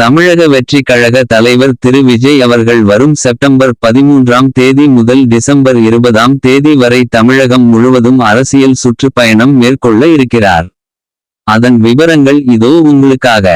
தமிழக வெற்றி கழக தலைவர் திரு. விஜய் அவர்கள் வரும் செப்டம்பர் பதிமூன்றாம் தேதி முதல் டிசம்பர் இருபதாம் தேதி வரை தமிழகம் முழுவதும் அரசியல் சுற்றுப்பயணம் மேற்கொள்ள இருக்கிறார். அதன் விவரங்கள் இதோ உங்களுக்காக.